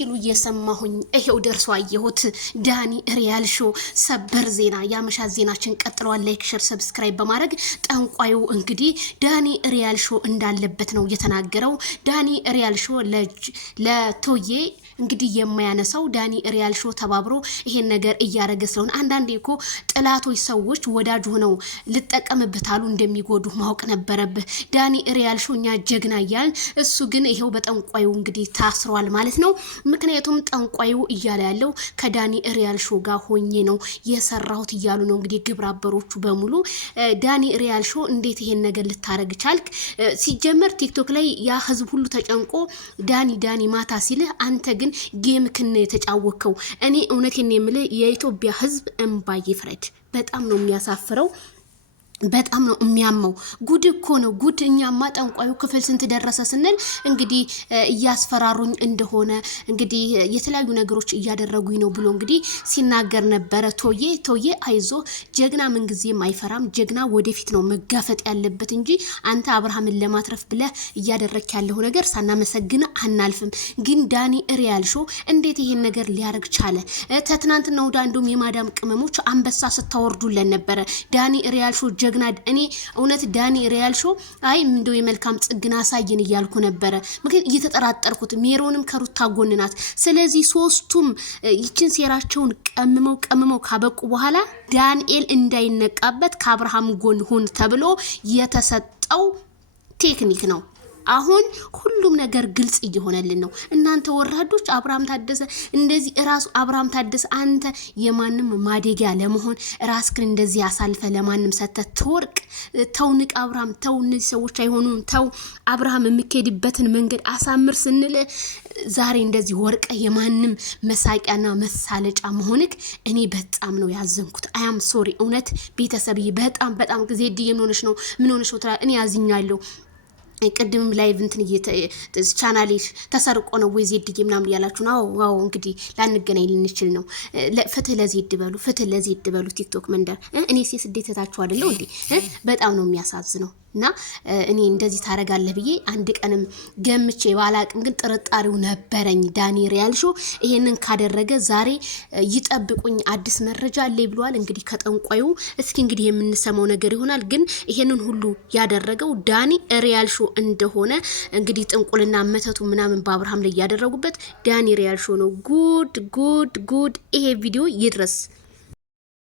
ሲሉ እየሰማሁኝ ይሄው ደርሶ አየሁት። ዳኒ ሪያል ሾው ሰበር ዜና ያመሻት ዜናችን ቀጥሏል። ላይክ ሼር ሰብስክራይብ በማድረግ ጠንቋዩ እንግዲህ ዳኒ ሪያል ሾው እንዳለበት ነው የተናገረው። ዳኒ ሪያል ሾው ለቶዬ እንግዲህ የማያነሳው ዳኒ ሪያል ሾው ተባብሮ ይሄን ነገር እያረገ ስለሆነ አንዳንዴ እኮ ጥላቶች ሰዎች ወዳጅ ሆነው ልጠቀምበታሉ እንደሚጎዱ ማወቅ ነበረብህ። ዳኒ ሪያል ሾው እኛ ጀግና እያልን እሱ ግን ይሄው በጠንቋዩ እንግዲህ ታስሯል ማለት ነው። ምክንያቱም ጠንቋዩ እያለ ያለው ከዳኒ ሪያል ሾው ጋር ሆኜ ነው የሰራሁት እያሉ ነው እንግዲህ ግብረ አበሮቹ በሙሉ። ዳኒ ሪያል ሾው እንዴት ይሄን ነገር ልታረግ ቻልክ? ሲጀመር ቲክቶክ ላይ ያ ህዝብ ሁሉ ተጨንቆ ዳኒ ማታ ሲልህ አንተ ግን ጌም ክን የተጫወከው። እኔ እውነቴን የምልህ የኢትዮጵያ ህዝብ እንባ ይፍረድ። በጣም ነው የሚያሳፍረው። በጣም ነው የሚያመው። ጉድ እኮ ነው ጉድ። እኛማ ጠንቋዩ ክፍል ስንት ደረሰ ስንል እንግዲህ እያስፈራሩኝ እንደሆነ እንግዲህ የተለያዩ ነገሮች እያደረጉኝ ነው ብሎ እንግዲህ ሲናገር ነበረ። ቶዬ አይዞ ጀግና ምንጊዜም አይፈራም። ጀግና ወደፊት ነው መጋፈጥ ያለበት እንጂ አንተ አብርሃምን ለማትረፍ ብለህ እያደረክ ያለው ነገር ሳናመሰግን አናልፍም። ግን ዳኒ ሪያል ሾው እንዴት ይሄን ነገር ሊያረግ ቻለ? ተትናንትና ወደ አንዱም የማዳም ቅመሞች አንበሳ ስታወርዱለን ነበረ። ዳኒ ሪያል ሾው ጀግና። እኔ እውነት ዳኒ ሪያል ሾው አይ እንደው የመልካም ጽግና ሳይን እያልኩ ነበረ። ምክንያት እየተጠራጠርኩት ሜሮንም ከሩታ ጎን ናት። ስለዚህ ሶስቱም ይችን ሴራቸውን ቀምመው ካበቁ በኋላ ዳንኤል እንዳይነቃበት ከአብርሃም ጎን ሁን ተብሎ የተሰጠው ቴክኒክ ነው። አሁን ሁሉም ነገር ግልጽ እየሆነልን ነው። እናንተ ወራዶች አብርሃም ታደሰ እንደዚህ ራሱ አብርሃም ታደሰ አንተ የማንም ማደጊያ ለመሆን ራስክን እንደዚህ አሳልፈ ለማንም ሰተት ተወርቅ። ተው ንቅ አብርሃም ተው። እነዚህ ሰዎች አይሆኑም። ተው አብርሃም የሚከድበትን መንገድ አሳምር ስንል ዛሬ እንደዚህ ወርቀ የማንም መሳቂያና መሳለጫ መሆንክ እኔ በጣም ነው ያዘንኩት። አያም ሶሪ እውነት ቤተሰብዬ በጣም ጊዜ ዲዬ ምን ሆነሽ ነው ትላለህ። እኔ ያዝኛለሁ። ቅድም ላይቭ እንትን ቻናሌ ተሰርቆ ነው ወይ ዜድዬ ምናምን ያላችሁ ነው። ዋው እንግዲህ ላንገናኝ ልንችል ነው። ፍትህ ለዜድ በሉ ቲክቶክ መንደር። እኔ ስደተታችሁ አይደለው እንዴ? በጣም ነው የሚያሳዝነው። እና እኔ እንደዚህ ታረጋለህ ብዬ አንድ ቀንም ገምቼ ባላቅም ግን ጥርጣሬው ነበረኝ። ዳኒ ሪያል ሾው ይሄንን ካደረገ ዛሬ ይጠብቁኝ አዲስ መረጃ አለ ብሏል። እንግዲህ ከጠንቋዩ እስኪ እንግዲህ የምንሰማው ነገር ይሆናል። ግን ይሄንን ሁሉ ያደረገው ዳኒ ሪያል ሾው እንደሆነ እንግዲህ ጥንቁልና መተቱ ምናምን በአብርሃም ላይ ያደረጉበት ዳኒ ሪያል ሾው ነው። ጉድ ይሄ ቪዲዮ ይድረስ።